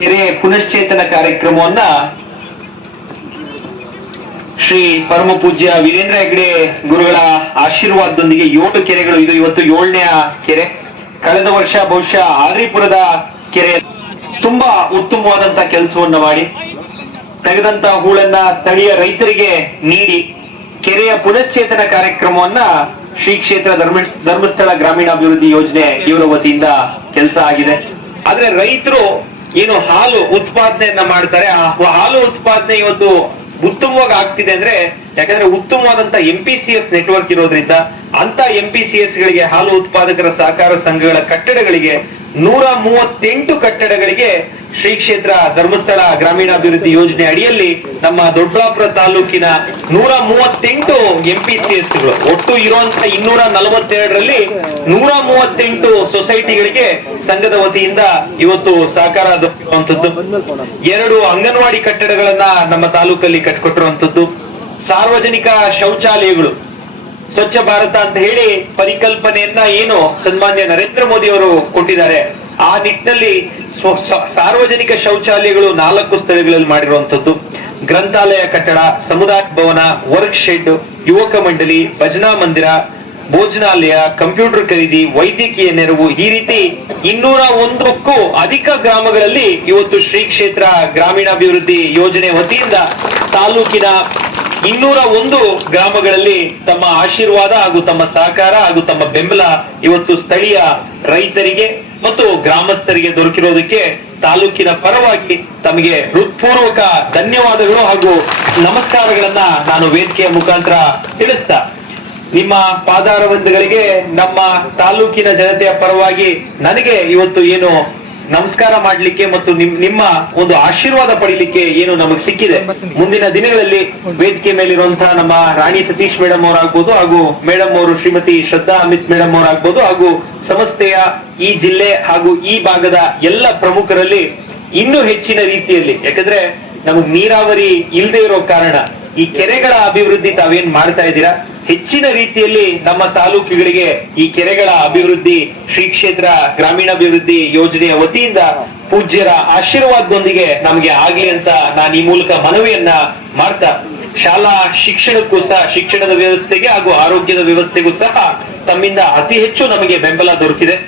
ಕೆರೆ ಪುನಶ್ಚೇತನ ಕಾರ್ಯಕ್ರಮವನ್ನ ಶ್ರೀ ಪರಮ ಪೂಜ್ಯ ವೀರೇಂದ್ರ ಹೆಗ್ಡೆ ಗುರುಗಳ ಆಶೀರ್ವಾದದೊಂದಿಗೆ 7 ಕೆರೆಗಳು ಇದು ಇವತ್ತು 7ನೇ ಕೆರೆ. ಕಳೆದ ವರ್ಷ ಬಹುಶಃ ಆದ್ರಿಪುರದ ಕೆರೆ ತುಂಬಾ ಉತ್ತಮವಾದಂತ ಕೆಲಸವನ್ನ ಮಾಡಿ ತೆಗೆದಂತ ಹೂಳನ್ನ ಸ್ಥಳೀಯ ರೈತರಿಗೆ ನೀಡಿ ಕೆರೆಯ ಪುನಶ್ಚೇತನ ಕಾರ್ಯಕ್ರಮವನ್ನ ಶ್ರೀ ಕ್ಷೇತ್ರ ಧರ್ಮಸ್ಥಳ ಗ್ರಾಮೀಣಾಭಿವೃದ್ಧಿ ಯೋಜನೆ ಇವರ ವತಿಯಿಂದ ಕೆಲಸ ಆಗಿದೆ. ಆದ್ರೆ ರೈತರು ಏನು ಹಾಲು ಉತ್ಪಾದನೆಯನ್ನ ಮಾಡ್ತಾರೆ, ಆ ಹಾಲು ಉತ್ಪಾದನೆ ಇವತ್ತು ಉತ್ತಮವಾಗಿ ಆಗ್ತಿದೆ ಅಂದ್ರೆ ಯಾಕಂದ್ರೆ ಉತ್ತಮವಾದಂತ MPCS ನೆಟ್ವರ್ಕ್ ಇರೋದ್ರಿಂದ ಅಂತ MPCS ಗಳಿಗೆ ಹಾಲು ಉತ್ಪಾದಕರ ಸಹಕಾರ ಸಂಘಗಳ ಕಟ್ಟಡಗಳಿಗೆ 138 ಕಟ್ಟಡಗಳಿಗೆ ಶ್ರೀ ಕ್ಷೇತ್ರ ಧರ್ಮಸ್ಥಳ ಗ್ರಾಮೀಣಾಭಿವೃದ್ಧಿ ಯೋಜನೆ ಅಡಿಯಲ್ಲಿ ನಮ್ಮ ದೊಡ್ಡಬಳ್ಳಾಪುರ ತಾಲೂಕಿನ 138 MPCSಗಳು ಒಟ್ಟು ಇರುವಂತ 242ರಲ್ಲಿ 138 ಸೊಸೈಟಿಗಳಿಗೆ ಸಂಘದ ವತಿಯಿಂದ ಇವತ್ತು ಸಹಕಾರ ದೊರೆಯುವಂತದ್ದು. 2 ಅಂಗನವಾಡಿ ಕಟ್ಟಡಗಳನ್ನ ನಮ್ಮ ತಾಲೂಕಲ್ಲಿ ಕಟ್ಟಿಕೊಟ್ಟಿರುವಂತದ್ದು. ಸಾರ್ವಜನಿಕ ಶೌಚಾಲಯಗಳು ಸ್ವಚ್ಛ ಭಾರತ ಅಂತ ಹೇಳಿ ಪರಿಕಲ್ಪನೆಯನ್ನ ಏನು ಸನ್ಮಾನ್ಯ ನರೇಂದ್ರ ಮೋದಿ ಅವರು ಕೊಟ್ಟಿದ್ದಾರೆ, ಆ ನಿಟ್ಟಿನಲ್ಲಿ ಸಾರ್ವಜನಿಕ ಶೌಚಾಲಯಗಳು 4 ಸ್ಥಳಗಳಲ್ಲಿ ಮಾಡಿರುವಂತದ್ದು. ಗ್ರಂಥಾಲಯ ಕಟ್ಟಡ, ಸಮುದಾಯ ಭವನ, ವರ್ಕ್ ಶೆಡ್, ಯುವಕ ಮಂಡಳಿ, ಭಜನಾ ಮಂದಿರ, ಭೋಜನಾಲಯ, ಕಂಪ್ಯೂಟರ್ ಖರೀದಿ, ವೈದ್ಯಕೀಯ ನೆರವು, ಈ ರೀತಿ 201ಕ್ಕೂ ಅಧಿಕ ಗ್ರಾಮಗಳಲ್ಲಿ ಇವತ್ತು ಶ್ರೀ ಕ್ಷೇತ್ರ ಗ್ರಾಮೀಣಾಭಿವೃದ್ಧಿ ಯೋಜನೆ ವತಿಯಿಂದ ತಾಲೂಕಿನ 201 ಗ್ರಾಮಗಳಲ್ಲಿ ತಮ್ಮ ಆಶೀರ್ವಾದ ಹಾಗೂ ತಮ್ಮ ಸಹಕಾರ ಹಾಗೂ ತಮ್ಮ ಬೆಂಬಲ ಇವತ್ತು ಸ್ಥಳೀಯ ರೈತರಿಗೆ ಮತ್ತು ಗ್ರಾಮಸ್ಥರಿಗೆ ದೊರಕಿರೋದಕ್ಕೆ ತಾಲೂಕಿನ ಪರವಾಗಿ ತಮಗೆ ಹೃತ್ಪೂರ್ವಕ ಧನ್ಯವಾದಗಳು ಹಾಗೂ ನಮಸ್ಕಾರಗಳನ್ನ ನಾನು ವೇದಿಕೆಯ ಮುಖಾಂತರ ತಿಳಿಸ್ತಾ ನಿಮ್ಮ ಪಾದಾರವಿಂದಗಳಿಗೆ ನಮ್ಮ ತಾಲೂಕಿನ ಜನತೆಯ ಪರವಾಗಿ ನನಗೆ ಇವತ್ತು ಏನು ನಮಸ್ಕಾರ ಮಾಡ್ಲಿಕ್ಕೆ ಮತ್ತು ನಿಮ್ಮ ಒಂದು ಆಶೀರ್ವಾದ ಪಡಿಲಿಕ್ಕೆ ಏನು ನಮಗೆ ಸಿಕ್ಕಿದೆ. ಮುಂದಿನ ದಿನಗಳಲ್ಲಿ ವೇದಿಕೆ ಮೇಲಿರುವಂತಹ ನಮ್ಮ ರಾಣಿ ಸತೀಶ್ ಮೇಡಮ್ ಅವರಾಗ್ಬೋದು ಹಾಗೂ ಮೇಡಮ್ ಅವರು ಶ್ರೀಮತಿ ಶ್ರದ್ಧಾ ಅಮಿತ್ ಮೇಡಮ್ ಅವರಾಗ್ಬೋದು ಹಾಗೂ ಸಂಸ್ಥೆಯ ಈ ಜಿಲ್ಲೆ ಹಾಗೂ ಈ ಭಾಗದ ಎಲ್ಲ ಪ್ರಮುಖರಲ್ಲಿ ಇನ್ನೂ ಹೆಚ್ಚಿನ ರೀತಿಯಲ್ಲಿ, ಯಾಕಂದ್ರೆ ನಮಗ್ ನೀರಾವರಿ ಇಲ್ಲದೆ ಇರೋ ಕಾರಣ ಈ ಕೆರೆಗಳ ಅಭಿವೃದ್ಧಿ ತಾವೇನ್ ಮಾಡ್ತಾ ಇದ್ದೀರಾ, ಹೆಚ್ಚಿನ ರೀತಿಯಲ್ಲಿ ನಮ್ಮ ತಾಲೂಕುಗಳಿಗೆ ಈ ಕೆರೆಗಳ ಅಭಿವೃದ್ಧಿ ಶ್ರೀ ಕ್ಷೇತ್ರ ಗ್ರಾಮೀಣಾಭಿವೃದ್ಧಿ ಯೋಜನೆಯ ವತಿಯಿಂದ ಪೂಜ್ಯರ ಆಶೀರ್ವಾದದೊಂದಿಗೆ ನಮಗೆ ಆಗ್ಲಿ ಅಂತ ನಾನು ಈ ಮೂಲಕ ಮನವಿಯನ್ನ ಮಾಡ್ತಾ, ಶಾಲಾ ಶಿಕ್ಷಣಕ್ಕೂ ಸಹ, ಶಿಕ್ಷಣದ ವ್ಯವಸ್ಥೆಗೆ ಹಾಗೂ ಆರೋಗ್ಯದ ವ್ಯವಸ್ಥೆಗೂ ಸಹ ತಮ್ಮಿಂದ ಅತಿ ಹೆಚ್ಚು ನಮಗೆ ಬೆಂಬಲ ದೊರಕಿದೆ.